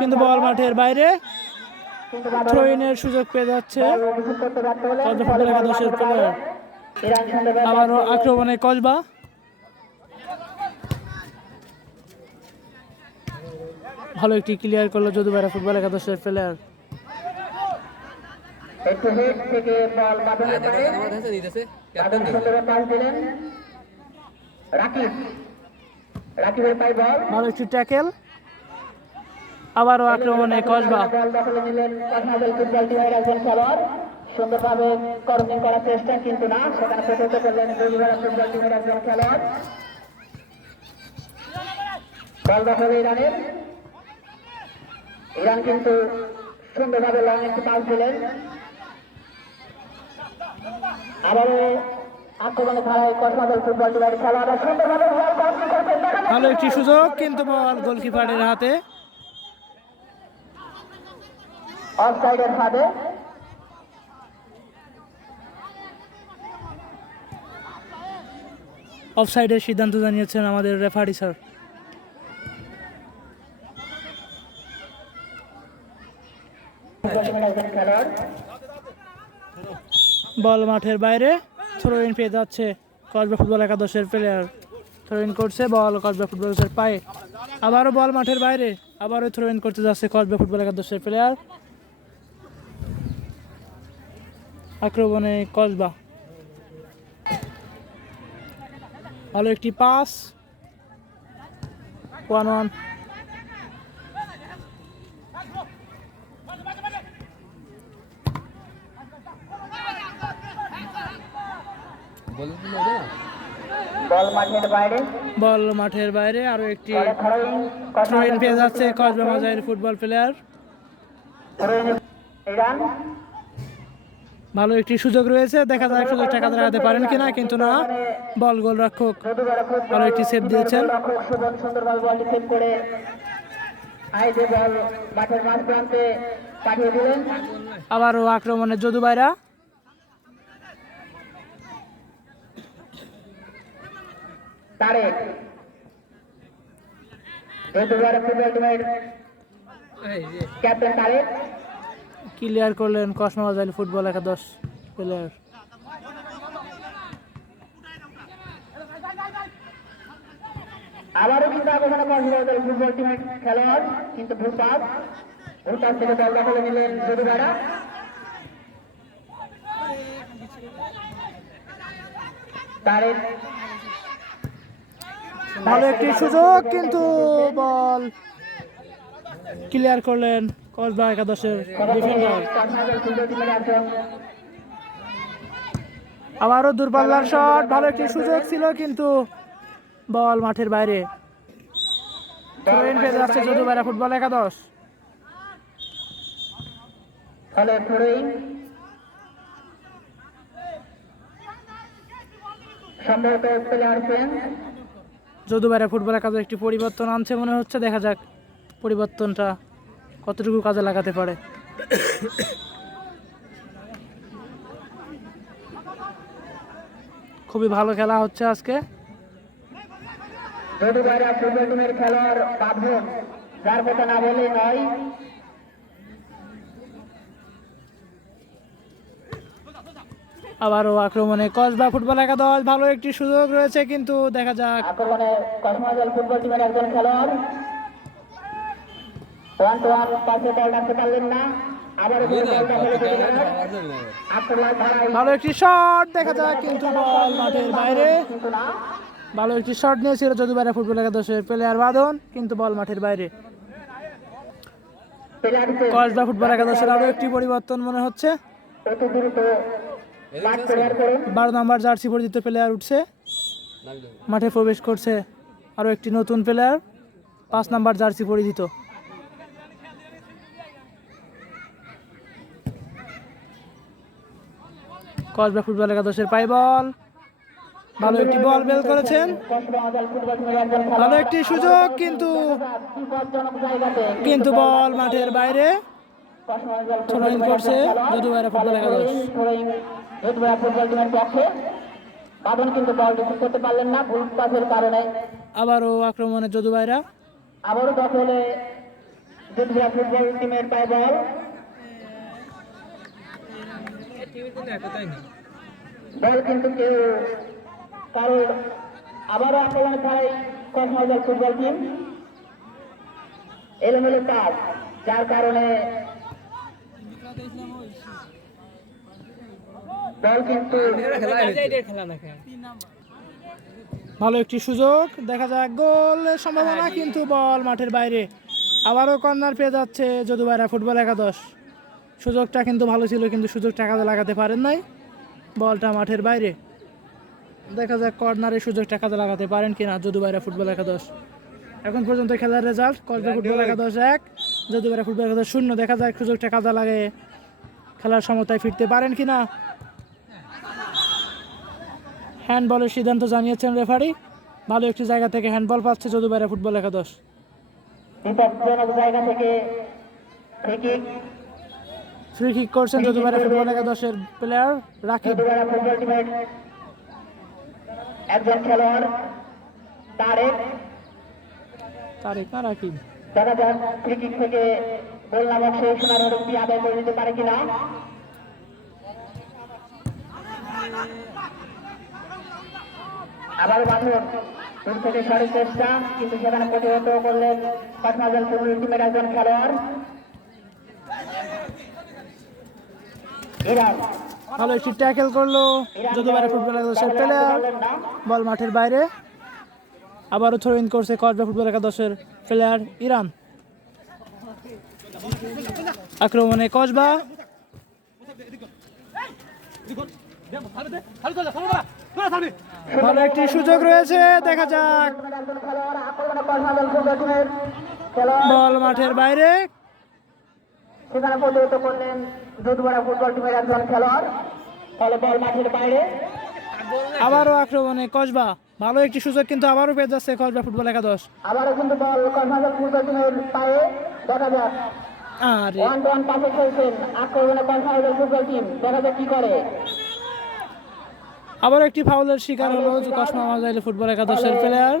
কিন্তু বল মাঠের বাইরে। থ্রোইনের সুযোগ পেয়ে যাচ্ছে কসবা ফুটবল একাদশের প্লেয়ার। আবারও আক্রমণে কসবা। ভালো একটি ক্লিয়ার করলো যদু ভাইরা ফুটবল একাদশের প্লেয়ার। একটু হেড থেকে বল বাদনের পারে বাদন সুন্দর পাস দিলেন রাকিবের পায়ে বল। ভালো একটি ট্যাকেল। আবারও আক্রমণে কসবা। বল দখলে নিলেন কসবাদল ফুটবল টিমের একজন খেলোয়াড়। সুন্দরভাবে করণিং করার চেষ্টা, কিন্তু না, সেখানে প্রতিহত করলেন দুর্গারা ফুটবল টিমের একজন খেলোয়াড়। বল দখলে ইরান কিন্তু সুন্দরভাবে লং একটি পাস দিলেন। আবারও আক্রমণে খেলায় কসবাদল ফুটবল টিমের খেলোয়াড়রা সুন্দরভাবে বল কন্ট্রোল করছেন। ভালো একটি সুযোগ, কিন্তু বল গোলকিপারের হাতে। অফসাইডের ফাঁদে অফসাইডের সিদ্ধান্ত জানিয়েছেন আমাদের রেফারি স্যার। খেলোয়াড় বল মাঠের বাইরে। থ্রোইন পেয়ে যাচ্ছে কসবা ফুটবল একাদশের প্লেয়ার। থ্রোইন করছে, বল কসবা ফুটবল একাদশের পায়ে। আবারও বল মাঠের বাইরে, আবারও থ্রোইন করতে যাচ্ছে কসবা ফুটবল একাদশের প্লেয়ার। আক্রমণে কসবা। ভালো একটি পাস, 1-1। বল মাঠের বাইরে। বল মাঠের বাইরে, আরো একটি থ্রোইং থ্রোইন পেয়ে যাচ্ছে কসবা মাজাইল ফুটবল প্লেয়ার। ইরান ভালো একটি সুযোগ রয়েছে, দেখা যাক সুযোগটা কাজে লাগাতে পারেন কিনা, কিন্তু না, বল গোলরক্ষক ভালো একটি সেভ দিয়েছেন। সুন্দরভাবে বলটি সেভ করে আইডে বল মাঠের মাঝ প্রান্তে পাঠিয়ে দিলেন। আবারও আক্রমণে যদু ভাইরা। তারেক যদুবাইরা ফুটবল টিমের ক্যাপ্টেন তারেক ক্লিয়ার করলেন কসবা মাজাইল ফুটবল একাদশ প্লেয়ার। আবারও কিন্তু আগমনে কসবাদল ফুটবল টিমের খেলোয়াড়, কিন্তু ভুল পাস থেকে বল দখলে নিলেন যদুবাইরা। তারেক ভালো একটি সুযোগ, কিন্তু বল ক্লিয়ার করলেন কসবা একাদশের ডিফেন্ডার। কসবাদল ফুটবল টিমের একজন আবারও দূরপাল্লার শট, ভালো একটি সুযোগ ছিল, কিন্তু বল মাঠের বাইরে। থ্রোইন পেয়ে যাচ্ছে যদু ভাইরা ফুটবল একাদশ। ফলে থ্রোইং সম্ভবত প্লেয়ার চেঞ্জ। যদু ভাইরা ফুটবল একাদশ একটি পরিবর্তন আনছে মনে হচ্ছে, দেখা যাক পরিবর্তনটা কতটুকু কাজে লাগাতে পারে। খুবই ভালো খেলা হচ্ছে আজকে। যদুবাইরা ফুটবল টিমের খেলোয়াড় বাঁধন, যার কথা না বলে নয়। আবারও আক্রমণে কসবা ফুটবল একাদশ, ভালো একটি সুযোগ রয়েছে, কিন্তু দেখা যাক। আক্রমণে কসবাদল ফুটবল টিমের একজন খেলোয়াড় 1-1 পাশে বল রাখতে পারলেন না। আবারও কিন্তু বলটা হলো যদুবাড়ার আক্রমণ ধারায় ভালো একটি শট দেখা যায় কিন্তু বল মাঠের বাইরে। কিন্তু না ভালো একটি শট নিয়েছিল যদুবাইরা ফুটবল একাদশের প্লেয়ার বাদন, কিন্তু বল মাঠের বাইরে। পেনাল্টি কসবা ফুটবল একাদশের আরও একটি পরিবর্তন মনে হচ্ছে। অতি দ্রুত মাঠ ক্লিয়ার করুন 12 নম্বর জার্সি পরিচিত প্লেয়ার উঠছে, মাঠে প্রবেশ করছে আরও একটি নতুন প্লেয়ার 5 নম্বর জার্সি পরিচিত। কসবা ফুটবল একাদশের পাই বল, ভালো একটি বল বেল করেছেন, কসবা আদাল ফুটবল টিমের একজন ভালো একটি সুযোগ বিপজ্জনক জায়গাতে কিন্তু বল মাঠের বাইরে। কসবা আদাল থ্রোইং করছে যদুবাইরা ফুটবল একাদশ। যদুবাইরা ফুটবল টিমের পক্ষে বাদন কিন্তু বল রিসিভ করতে পারলেন না ভুল পাসের কারণে। আবারও আক্রমণে যদুবাইরা, আবারও দখলে যদুবাইরা ফুটবল টিমের পায় বল। বল কিন্তু কেউ কারোর আবারও আক্রমণে ছাড়াই কসবা আদাল ফুটবল টিম এলোমেলো পাস, যার কারণে বল কিন্তু ভালো একটি সুযোগ দেখা যাক গোলের সম্ভাবনা, কিন্তু বল মাঠের বাইরে। আবারও কর্নার পেয়ে যাচ্ছে যদুবাইরা ফুটবল একাদশ। সুযোগটা কিন্তু ভালো ছিল, কিন্তু সুযোগটা কাজে লাগাতে পারেন নাই, বলটা মাঠের বাইরে। দেখা যাক কর্নারের সুযোগটা কাজে লাগাতে পারেন কিনা যদুবাইরা ফুটবল একাদশ। এখন পর্যন্ত খেলার রেজাল্ট কসবা ফুটবল একাদশ 1, যদুবাইরা ফুটবল একাদশ 0। দেখা যাক সুযোগটা কাজে লাগে খেলার সমতায় ফিরতে পারেন কিনা। হ্যান্ডবলের সিদ্ধান্ত জানিয়েছেন রেফারি, ভালো একটি জায়গা থেকে হ্যান্ডবল পাচ্ছে যদুবাইরা ফুটবল একাদশ। বিপজ্জনক জায়গা থেকে ফ্রি কিক ফ্রি কিক করছেন যদুবাইরা ফুটবল একাদশের প্লেয়ার রাকিব। যদুবাইরা ফুটবল টিমের একজন খেলোয়াড় তারেক না রাকিব। দেখা যাক ফ্রি কিক থেকে গোল নামক সেই সোনার হরফটি আদায় করে নিতে পারে কিনা। আবারও বাঁধন দূর থেকে সরের চেষ্টা, কিন্তু সেখানে প্রতিহত করলেন কসবা আদাল ফুটবল টিমের একজন খেলোয়াড় ইরান। ভালো একটি ট্যাকেল করলো যদুবাইরা ফুটবল একাদশের প্লেয়ার, বল মাঠের বাইরে। আবারও থ্রো ইন করছে কসবা ফুটবল একাদশের প্লেয়ার ইরান। আক্রমণে কসবা, ভালো একটি সুযোগ রয়েছে, দেখা যাক বল মাঠের বাইরে। সেখানে প্রতিহত করলেন যদুবাইরা ফুটবল টিমের একজন খেলোয়াড়, ফলে বল মাঠের বাইরে। আবারও আক্রমণে কসবা, ভালো একটি সুযোগ কিন্তু আবারও পেয়ে যাচ্ছে কসবা ফুটবল একাদশ। আবারও কিন্তু বল কসবা আদাল ফুটবল টিমের পায়ে, দেখা যাক আরে 1-1 পাশে খেলছেন আক্রমণে কসবা আদাল ফুটবল টিম, দেখা যাক কি করে। আবার একটি ফাউলের শিকার হলো কসবা আদাল ফুটবল একাদশের প্লেয়ার।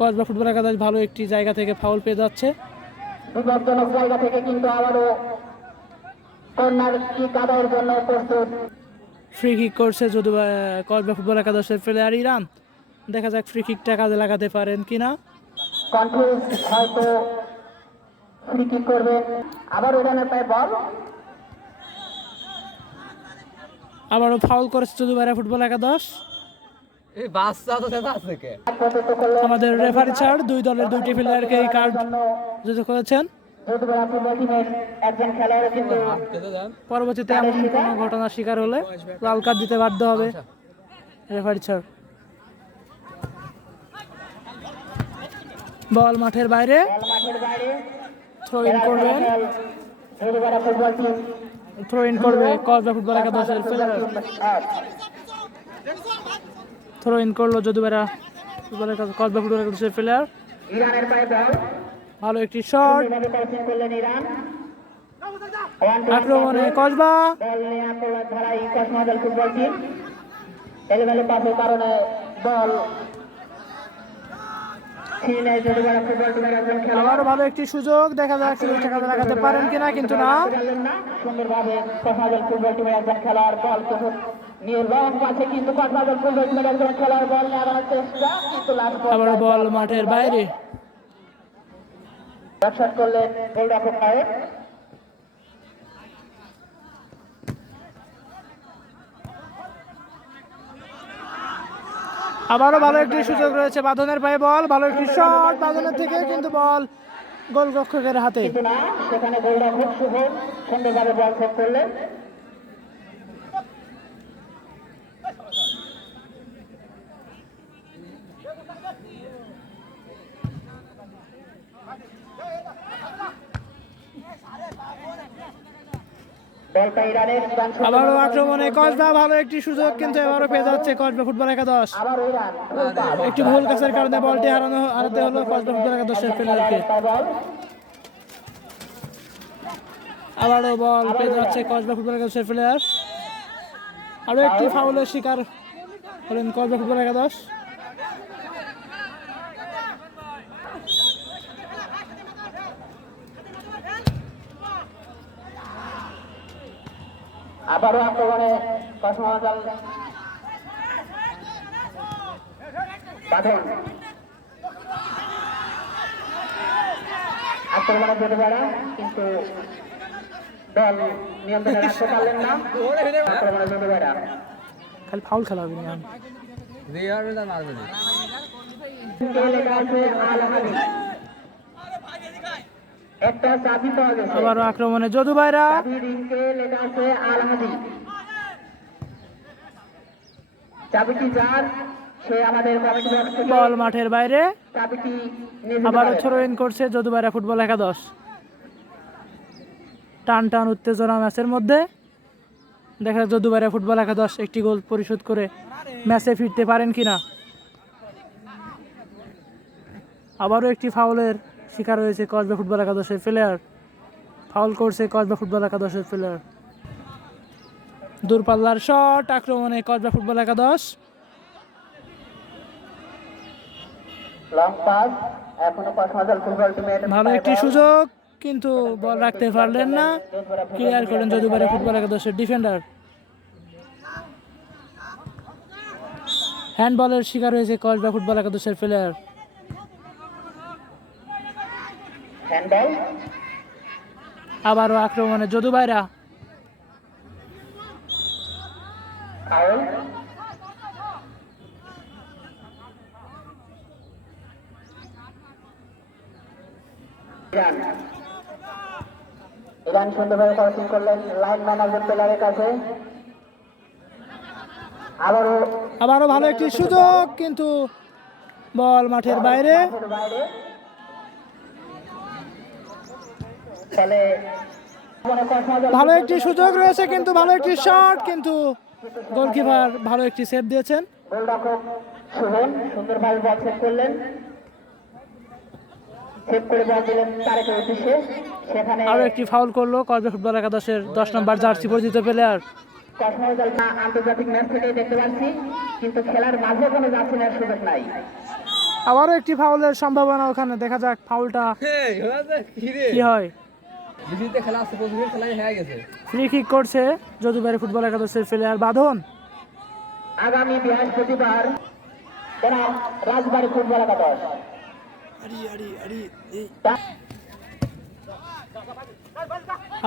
কসবা ফুটবল একাদশ ভালো একটি জায়গা থেকে ফাউল পেয়ে যাচ্ছে। বিপজ্জনক জায়গা থেকে কিন্তু আবারও কর্নার কিক আদায়ের জন্য প্রস্তুত। ফ্রি কিক করছে যদি কসবা ফুটবল একাদশের প্লেয়ার ইরান। দেখা যাক ফ্রি কিকটা কাজে লাগাতে পারেন কিনা। কনফিউজ হয়তো ফ্রি কিক করবেন, আবার ইরানের পায়ে বল। আবারও ফাউল করেছে যদুবাইরা ফুটবল একাদশ। প্রতিহত করলেন আমাদের রেফারি ছাড় দুই দলের দুইটি প্লেয়ারকে এই কার্ড যুক্ত করেছেন। যদুবাইরা ফুটবল টিমের একজন খেলোয়াড় কিন্তু পরবর্তীতে এমন কোনো ঘটনার শিকার হলে লাল কার্ড দিতে বাধ্য হবে রেফারি ছাড়। বল মাঠের বাইরে, বল মাঠের বাইরে। থ্রো ইন করবেন, যদুবাইরা ফুটবল টিম থ্রো ইন করবে কসবা ফুটবল একাদশের প্লেয়ার। থ্রো ইন করলো যদুবাইরা ফুটবল একাদশ কসবা ফুটবল একাদশের প্লেয়ার। ইরানের পায়ে বল, ভালো একটি শট, এভাবে ক্রসিং করলেন ইরান। আক্রমণে কসবা, বল নিয়ে আক্রমণ ধরাই কসবা আদাল ফুটবল টিম, এলোমেলো পাসের কারণে বল ছিনিয়ে নেয় যদুবাইরা ফুটবল টিমের একজন খেলোয়াড়। আবার ভালো একটি সুযোগ, দেখা যাক সুযোগটা কাজে লাগাতে পারেন কিনা, কিন্তু না। সুন্দরভাবে কসবা আদাল ফুটবল টিমের একজন খেলোয়াড় বল নিয়ে লং পাশে, কিন্তু কসবা আদাল ফুটবল টিমের একজন খেলোয়াড় বল নেওয়ার চেষ্টা, কিন্তু লাস্ট আবার বল মাঠের বাইরে। ব্যাটশট করলেন গোলরক্ষক নায়ক। আবারও ভালো একটি সুযোগ রয়েছে, বাঁধনের পায়ে বল, ভালো একটি শট বাঁধনের থেকে, কিন্তু বল গোলরক্ষকের হাতে। কিন্তু না, সেখানে গোলরক্ষক শুভম সুন্দরভাবে বল সেভ করলেন। বলটা ইরানের ইরান আবারও আক্রমণে কসবা, ভালো একটি সুযোগ, কিন্তু এবারও পেয়ে যাচ্ছে কসবা ফুটবল একাদশ। আবার ইরান ফুল পাস। একটি ভুল কাজের কারণে বলটি হারাতে হলো কসবা ফুটবল একাদশের প্লেয়ারকে। বল আবারও বল পেয়ে যাচ্ছে কসবা ফুটবল একাদশের প্লেয়ার। আরও একটি ফাউলের শিকার হলেন কসবা ফুটবল একাদশ। আবারও আক্রমণে কসমোজাল বাঁধন আক্রমণে যেতে পারে, কিন্তু দল নিয়ন্ত্রণে রাখতে পারলেন না। আক্রমণে যেতে পারে খালি ফাউল খেলা হবে না। একটা চাবি পাওয়া গেছে। আবারও আক্রমণে যদু ভাইরা, চাবি রিংকে লেখা আছে আলহাদি। চাবিটি যার, সে আমাদের কমিটি বক্স থেকে বল মাঠের বাইরে। চাবিটি নিয়ে যেতে আবারও পারে। থ্রো ইন করছে যদু ভাইরা ফুটবল একাদশ। টান টান উত্তেজনা ম্যাচের মধ্যে। দেখা যায় যদু ভাইরা ফুটবল একাদশ একটি গোল পরিশোধ করে ম্যাচে ফিরতে পারেন কিনা। আবারও একটি ফাউলের শিকার হয়েছে কসবা ফুটবল একাদশের প্লেয়ার। ফাউল করছে কসবা ফুটবল একাদশের প্লেয়ার। দূরপাল্লার শট আক্রমণে কসবা ফুটবল একাদশ। লং পাস, এখনো কসমোজাল ফুটবল টিমের ভালো একটি সুযোগ, কিন্তু বল রাখতে পারলেন না। ক্লিয়ার করেন যদু ভাইরা ফুটবল একাদশের ডিফেন্ডার। হ্যান্ডবলের শিকার হয়েছে কসবা ফুটবল একাদশের প্লেয়ার। হ্যান্ডবল। আবারও আক্রমণে যদু ভাইরা। ফাউল। ইরান ইরান সুন্দরভাবে ক্রসিং করলেন লাইন ম্যানেজার প্লেয়ারের কাছে। আবারও ভালো একটি সুযোগ, কিন্তু বল মাঠের বাইরে। বাইরে ফলে ভালো একটি সুযোগ রয়েছে, কিন্তু ভালো একটি শট, কিন্তু গোলকিপার ভালো একটি সেভ দিয়েছেন। গোলরক্ষক শুভন সুন্দরভাবে বল সেভ করলেন। সেভ করে বল দিলেন তারেকের উদ্দেশ্যে। সেখানে আরও একটি ফাউল করলো কসবা ফুটবল একাদশের 10 নম্বর জার্সি পরিচিত প্লেয়ার। কসমোজাল আন্তর্জাতিক ম্যাচ থেকেই দেখতে পাচ্ছি, কিন্তু খেলার মাঝে কোনো জার্সি নেওয়ার সুযোগ নাই। আবারও একটি ফাউলের সম্ভাবনা ওখানে, দেখা যাক ফাউলটা কি হয়। ফ্রি কিক করছে যদু ভাইরা ফুটবল একাদশের প্লেয়ার বাঁধন। আগামী বৃহস্পতিবার বনাম রাজবাড়ী ফুটবল একাদশ।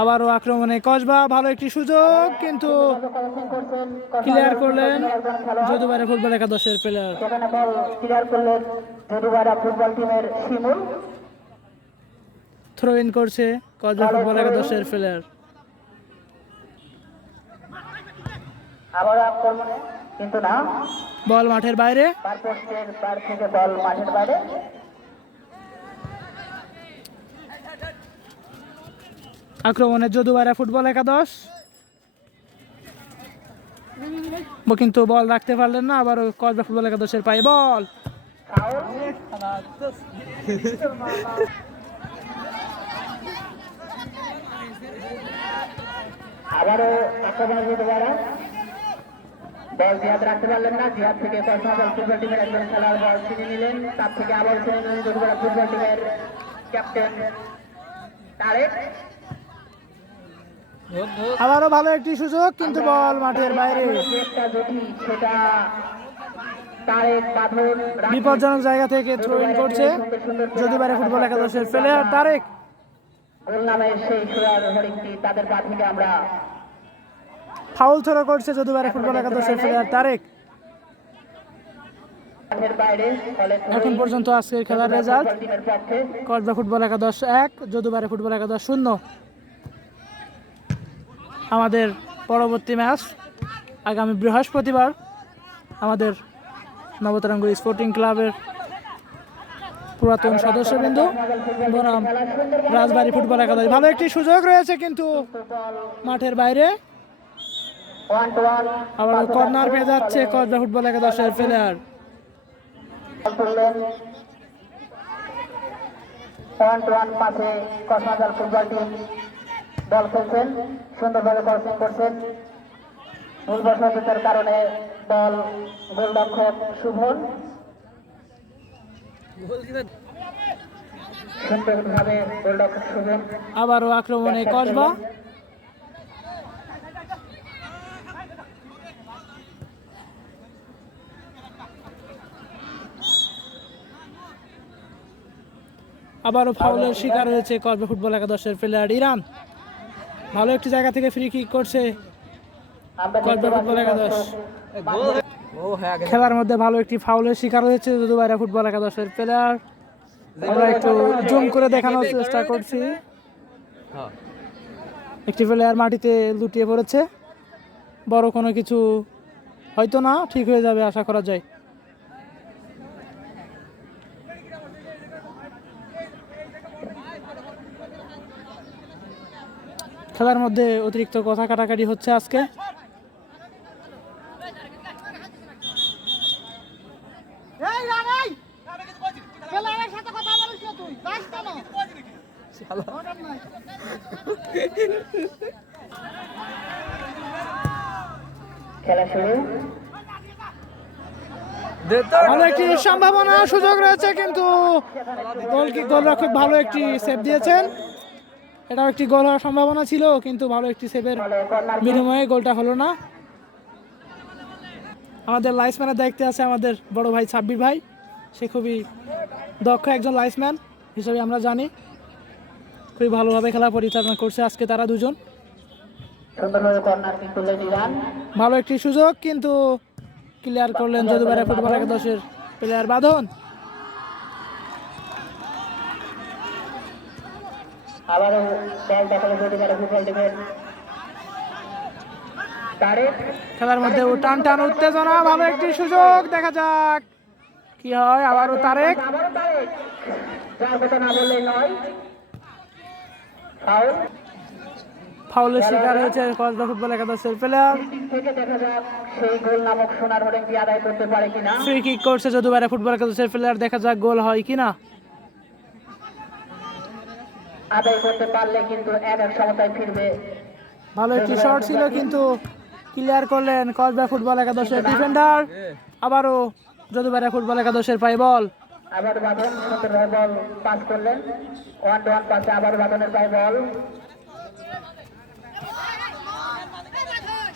আবারও আক্রমণে কসবা, ভালো একটি সুযোগ, কিন্তু ক্লিয়ার করলেন যদু ভাইরা ফুটবল একাদশের প্লেয়ার। সেখানে বল ক্লিয়ার করলেন যদুবাড়া ফুটবল টিমের শিমুল। থ্রো ইন করছে কসবা ফুটবল একাদশের প্লেয়ার। আবার আক্রমণে, কিন্তু না, বল মাঠের বাইরে। পার পোস্টের পার থেকে বল মাঠের বাইরে। আক্রমণে যদু ভাইরা ফুটবল একাদশ, কিন্তু বল রাখতে পারলেন না। আবারও কসবা ফুটবল একাদশের পায়ে বল। আবারও আক্রমণে যদুবাড়া বল জিহাদ রাখতে পারলেন না। জিহাদ থেকে কসমোজাল ফুটবল টিমের একজন খেলোয়াড় বল ছিনে নিলেন। তার থেকে আবার ছিনে নিলেন যদুবাড়া ফুটবল টিমের ক্যাপ্টেন তারেক। আবারও ভালো একটি সুযোগ, কিন্তু বল মাঠের বাইরে। চেষ্টা যদি সেটা তারেক বাঁধন বিপজ্জনক জায়গা থেকে থ্রো ইন করছে যদুবাড়ি ফুটবল একাদশের প্লেয়ার তারেক। গোল নামের সেই সুরার হরিণটি তাদের পা থেকে আমরা ফাউল থ্রো করছে যদুবাড়ি ফুটবল একাদশের প্লেয়ার তারেক। মাঠের বাইরে, ফলে এখন পর্যন্ত আজকের খেলার রেজাল্ট টিমের পক্ষে কসবা ফুটবল একাদশ 1 যদুবাড়ি ফুটবল একাদশ 0। আমাদের পরবর্তী ম্যাচ আগামী বৃহস্পতিবার আমাদের নবতরঙ্গ স্পোর্টিং ক্লাবের পুরাতন সদস্যবৃন্দ বনাম রাজবাড়ী ফুটবল একাদশ। ভালো একটি সুযোগ রয়েছে কিন্তু মাঠের বাইরে 1-1 আবার কর্নার পেয়ে যাচ্ছে কসবা ফুটবল একাদশের প্লেয়ার। করলেন 1-1 পাশে কসমাজাল ফুটবল টিম বল খেলছেন, সুন্দরভাবে ক্রসিং করছেন। ভুল বশতের কারণে বল গোলরক্ষক শুভন সুন্দরভাবে গোলরক্ষক শুভন আবারও আক্রমণে কসবা। আবারও ফাউলের শিকার হয়েছে কসবা ফুটবল একাদশের প্লেয়ার ইরান। ভালো একটি জায়গা থেকে ফ্রি কিক করছে কসবা ফুটবল একাদশ। খেলার মধ্যে ভালো একটি ফাউলের শিকার হয়েছে যদুবাড়ি ফুটবল একাদশের প্লেয়ার। আমরা একটু জুম করে দেখানোর চেষ্টা করছি। একটি প্লেয়ার মাটিতে লুটিয়ে পড়েছে, বড় কোনো কিছু হয়তো না, ঠিক হয়ে যাবে আশা করা যায়। খেলার মধ্যে অতিরিক্ত কথা কাটাকাটি হচ্ছে আজকে। খেলা শুরু। ভালো একটি সম্ভাবনা সুযোগ রয়েছে কিন্তু গোলরক্ষক ভালো একটি সেভ দিয়েছেন। এটাও একটি গোল হওয়ার সম্ভাবনা ছিল কিন্তু ভালো একটি সেভের বিনিময়ে গোলটা হলো না। আমাদের লাইসম্যানের দায়িত্বে আছে আমাদের বড় ভাই সাব্বির ভাই। সে খুবই দক্ষ একজন লাইসম্যান হিসেবে আমরা জানি। খুবই ভালোভাবে খেলা পরিচালনা করছে আজকে তারা দুজন। সুন্দরভাবে কর্নার কিক করলেন ইরান। ভালো একটি সুযোগ কিন্তু ক্লিয়ার করলেন যদুবাড়ি ফুটবল একাদশের প্লেয়ার বাঁধন। আবারও বল দখলে যদুবাড়ি ফুটবল টিমের তারেক। খেলার মধ্যে টান টান উত্তেজনা, ভালো একটি সুযোগ, দেখা যাক কি হয়। আবারও তারেক, আবারও তারেক, যার কথা না বললেই নয়। ফাউল ফাউলের শিকার হয়েছে কসবা ফুটবল একাদশের প্লেয়ার। থেকে দেখা যাক সেই গোল নামক সোনার হরিণটি আদায় করতে পারে কিনা। ফ্রি কিক করছে যদুবাড়ি ফুটবল একাদশের প্লেয়ার, দেখা যাক গোল হয় কিনা। আদায় করতে পারলে কিন্তু এক সমতায় ফিরবে। ভালো একটি শট ছিল কিন্তু ক্লিয়ার করলেন কসবা ফুটবল একাদশের ডিফেন্ডার। আবারও যদুবাড়ি ফুটবল একাদশের পায় বল। আবার বাঁধন সুন্দরভাবে বল পাস করলেন। 1-1 পাসে আবার বাঁধনের পায় বল।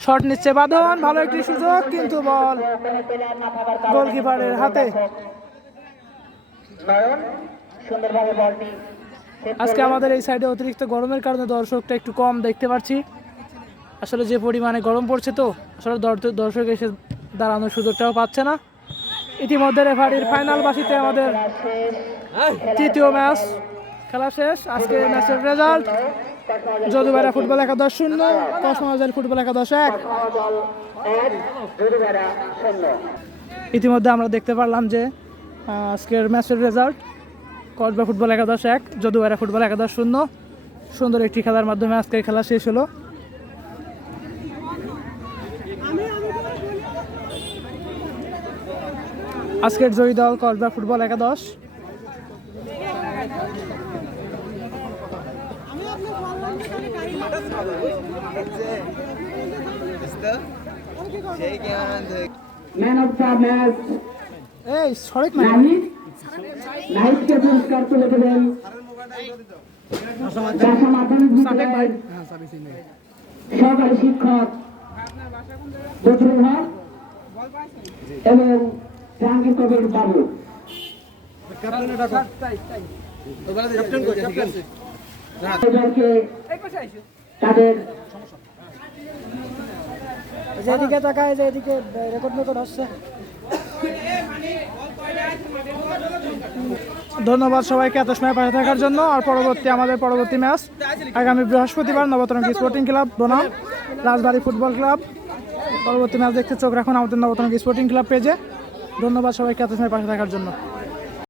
শট নিচ্ছে বাঁধন, ভালো একটি সুযোগ কিন্তু বল ওখানে প্লেয়ার না থাকার কারণে গোলকিপারের হাতে। নয়ন সুন্দরভাবে বলটি সেভ আজকে আমাদের এই সাইডে অতিরিক্ত গরমের কারণে দর্শকটা একটু কম দেখতে পাচ্ছি। আসলে যে পরিমাণে গরম পড়ছে তো আসলে দর্শক এসে দাঁড়ানোর সুযোগটাও পাচ্ছে না। ইতিমধ্যে রেফারির ফাইনাল বাসিতে আমাদের তৃতীয় ম্যাচ খেলা শেষ। আজকে ম্যাচের রেজাল্ট যদুবাড়ি ফুটবল একাদশ 0 কসমোজাইল ফুটবল একাদশ 1। ইতিমধ্যে আমরা দেখতে পারলাম যে আজকের ম্যাচের রেজাল্ট কসবা ফুটবল একাদশ 1 যদুবাড়ি ফুটবল একাদশ 0। সুন্দর একটি খেলার মাধ্যমে আজকের খেলা শেষ হলো। আজকের জয়ী দল কসবা ফুটবল একাদশ। ম্যান অফ দ্য ম্যাচ এই সরেক না, নাইটকে পুরস্কার তুলে দেবেন চাষা মাধ্যমিক বিদ্যালয়ের সহকারী শিক্ষক বজরুল হক এবং জাহাঙ্গীর কবির বাবু। আয়োজনকে তাদের যেদিকে তাকায় যে এদিকে রেকর্ড হচ্ছে। ধন্যবাদ সবাইকে এত সময় পাশে থাকার জন্য। আর আমাদের পরবর্তী ম্যাচ আগামী বৃহস্পতিবার নবতরঙ্গী স্পোর্টিং ক্লাব বনাম রাজবাড়ী ফুটবল ক্লাব। পরবর্তী ম্যাচ দেখতে চোখ রাখুন আমাদের নবতরঙ্গী স্পোর্টিং ক্লাব পেজে। ধন্যবাদ সবাইকে এত সময় পাশে থাকার জন্য।